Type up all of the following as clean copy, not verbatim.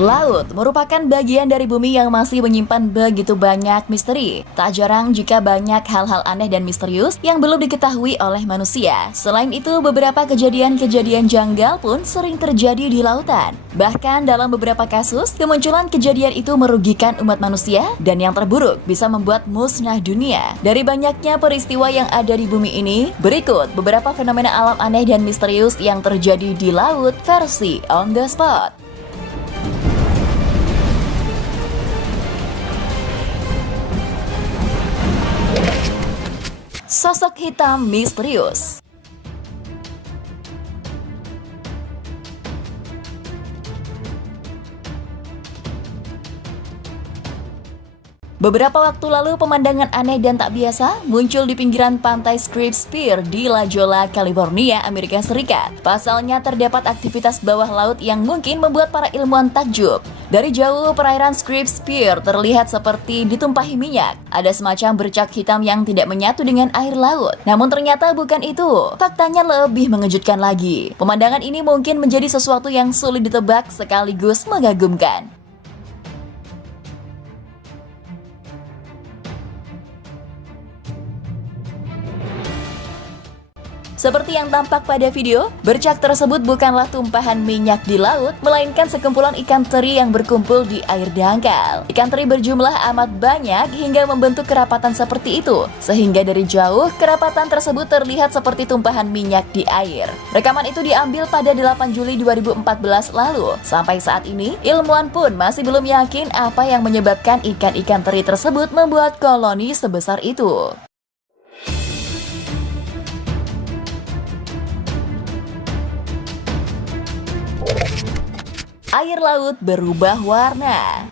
Laut merupakan bagian dari bumi yang masih menyimpan begitu banyak misteri. Tak jarang jika banyak hal-hal aneh dan misterius yang belum diketahui oleh manusia. Selain itu, beberapa kejadian-kejadian janggal pun sering terjadi di lautan. Bahkan dalam beberapa kasus, kemunculan kejadian itu merugikan umat manusia dan yang terburuk bisa membuat musnah dunia. Dari banyaknya peristiwa yang ada di bumi ini, berikut beberapa fenomena alam aneh dan misterius yang terjadi di laut versi On The Spot. Sosok hitam misterius. Beberapa waktu lalu, pemandangan aneh dan tak biasa muncul di pinggiran pantai Scripps Pier di La Jolla, California, Amerika Serikat. Pasalnya terdapat aktivitas bawah laut yang mungkin membuat para ilmuwan takjub. Dari jauh, perairan Scripps Pier terlihat seperti ditumpahi minyak. Ada semacam bercak hitam yang tidak menyatu dengan air laut. Namun ternyata bukan itu. Faktanya lebih mengejutkan lagi. Pemandangan ini mungkin menjadi sesuatu yang sulit ditebak sekaligus mengagumkan. Seperti yang tampak pada video, bercak tersebut bukanlah tumpahan minyak di laut, melainkan sekumpulan ikan teri yang berkumpul di air dangkal. Ikan teri berjumlah amat banyak hingga membentuk kerapatan seperti itu, sehingga dari jauh, kerapatan tersebut terlihat seperti tumpahan minyak di air. Rekaman itu diambil pada 8 Juli 2014 lalu. Sampai saat ini, ilmuwan pun masih belum yakin apa yang menyebabkan ikan-ikan teri tersebut membuat koloni sebesar itu. Air laut berubah warna.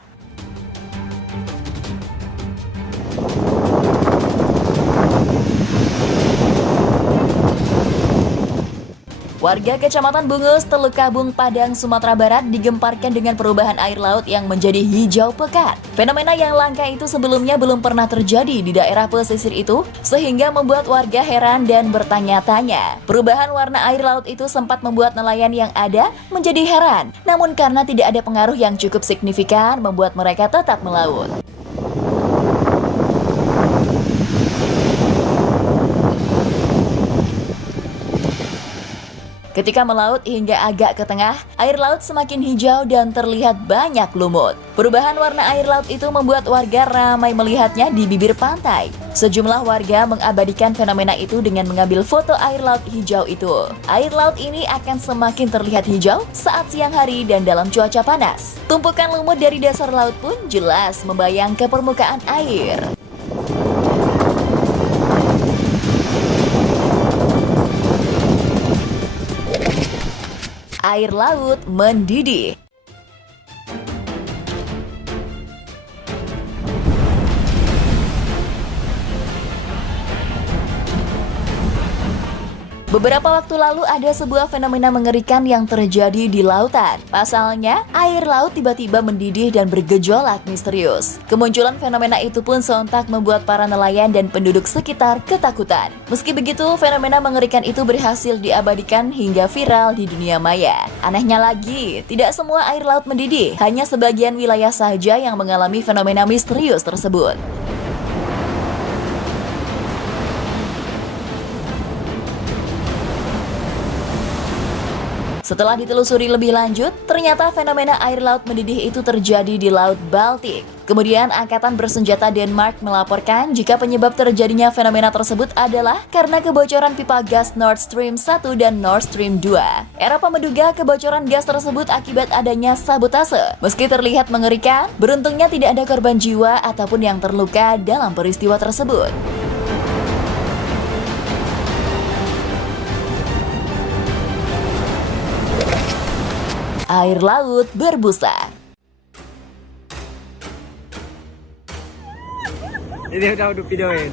Warga Kecamatan Bungus, Teluk Kabung, Padang, Sumatera Barat digemparkan dengan perubahan air laut yang menjadi hijau pekat. Fenomena yang langka itu sebelumnya belum pernah terjadi di daerah pesisir itu, sehingga membuat warga heran dan bertanya-tanya. Perubahan warna air laut itu sempat membuat nelayan yang ada menjadi heran, namun karena tidak ada pengaruh yang cukup signifikan membuat mereka tetap melaut. Ketika melaut hingga agak ke tengah, air laut semakin hijau dan terlihat banyak lumut. Perubahan warna air laut itu membuat warga ramai melihatnya di bibir pantai. Sejumlah warga mengabadikan fenomena itu dengan mengambil foto air laut hijau itu. Air laut ini akan semakin terlihat hijau saat siang hari dan dalam cuaca panas. Tumpukan lumut dari dasar laut pun jelas membayang ke permukaan air. Air laut mendidih. Beberapa waktu lalu ada sebuah fenomena mengerikan yang terjadi di lautan. Pasalnya, air laut tiba-tiba mendidih dan bergejolak misterius. Kemunculan fenomena itu pun sontak membuat para nelayan dan penduduk sekitar ketakutan. Meski begitu, fenomena mengerikan itu berhasil diabadikan hingga viral di dunia maya. Anehnya lagi, tidak semua air laut mendidih, hanya sebagian wilayah saja yang mengalami fenomena misterius tersebut. Setelah ditelusuri lebih lanjut, ternyata fenomena air laut mendidih itu terjadi di Laut Baltik. Kemudian, Angkatan Bersenjata Denmark melaporkan jika penyebab terjadinya fenomena tersebut adalah karena kebocoran pipa gas Nord Stream 1 dan Nord Stream 2. Eropa menduga kebocoran gas tersebut akibat adanya sabotase. Meski terlihat mengerikan, beruntungnya tidak ada korban jiwa ataupun yang terluka dalam peristiwa tersebut. Air laut berbusa. Ini udah videoin.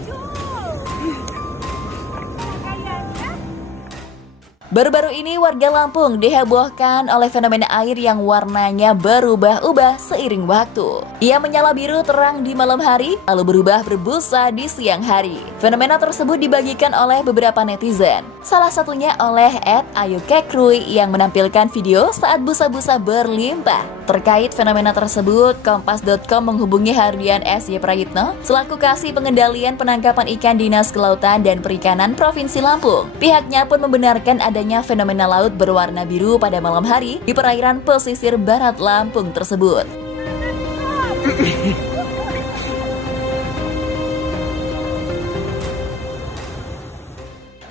Baru-baru ini warga Lampung dihebohkan oleh fenomena air yang warnanya berubah-ubah seiring waktu. Ia menyala biru terang di malam hari, lalu berubah berbusa di siang hari. Fenomena tersebut dibagikan oleh beberapa netizen. Salah satunya oleh @ayukekruy yang menampilkan video saat busa-busa berlimpah. Terkait fenomena tersebut, Kompas.com menghubungi Hardian S.Y. Prayitno selaku Kasih Pengendalian Penangkapan Ikan Dinas Kelautan dan Perikanan Provinsi Lampung. Pihaknya pun membenarkan adanya fenomena laut berwarna biru pada malam hari di perairan pesisir barat Lampung tersebut.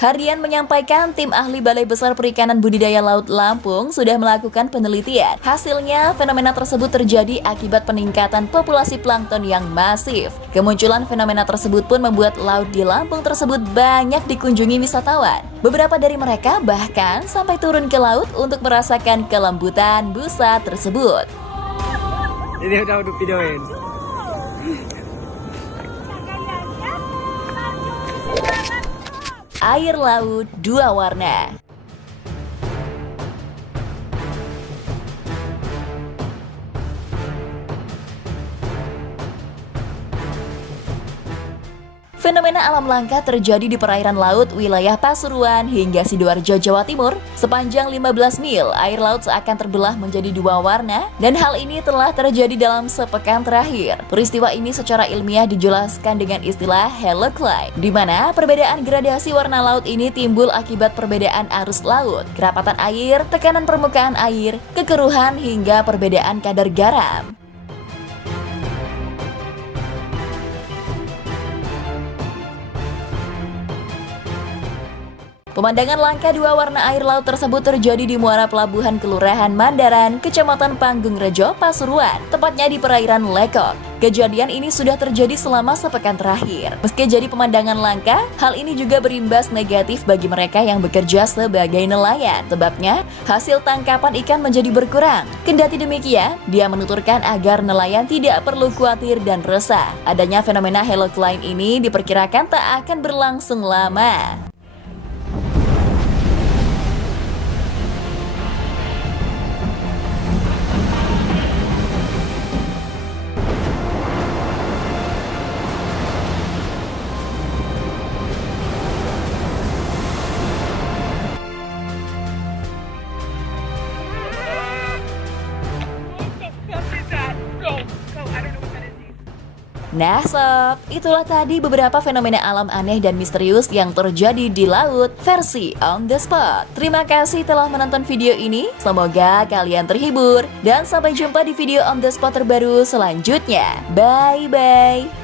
Hardian menyampaikan tim ahli Balai Besar Perikanan Budidaya Laut Lampung sudah melakukan penelitian. Hasilnya, fenomena tersebut terjadi akibat peningkatan populasi plankton yang masif. Kemunculan fenomena tersebut pun membuat laut di Lampung tersebut banyak dikunjungi wisatawan. Beberapa dari mereka bahkan sampai turun ke laut untuk merasakan kelembutan busa tersebut. Ini udah videoin. Air laut dua warna. Fenomena alam langka terjadi di perairan laut wilayah Pasuruan hingga Sidoarjo, Jawa Timur. Sepanjang 15 mil, air laut seakan terbelah menjadi dua warna dan hal ini telah terjadi dalam sepekan terakhir. Peristiwa ini secara ilmiah dijelaskan dengan istilah halocline, di mana perbedaan gradasi warna laut ini timbul akibat perbedaan arus laut, kerapatan air, tekanan permukaan air, kekeruhan hingga perbedaan kadar garam. Pemandangan langka dua warna air laut tersebut terjadi di muara pelabuhan Kelurahan Mandaran, Kecamatan Panggung Rejo, Pasuruan, tepatnya di perairan Lekok. Kejadian ini sudah terjadi selama sepekan terakhir. Meski jadi pemandangan langka, hal ini juga berimbas negatif bagi mereka yang bekerja sebagai nelayan. Sebabnya, hasil tangkapan ikan menjadi berkurang. Kendati demikian, dia menuturkan agar nelayan tidak perlu khawatir dan resah. Adanya fenomena halocline ini diperkirakan tak akan berlangsung lama. Nah sob, itulah tadi beberapa fenomena alam aneh dan misterius yang terjadi di laut versi On The Spot. Terima kasih telah menonton video ini, semoga kalian terhibur. Dan sampai jumpa di video On The Spot terbaru selanjutnya. Bye-bye.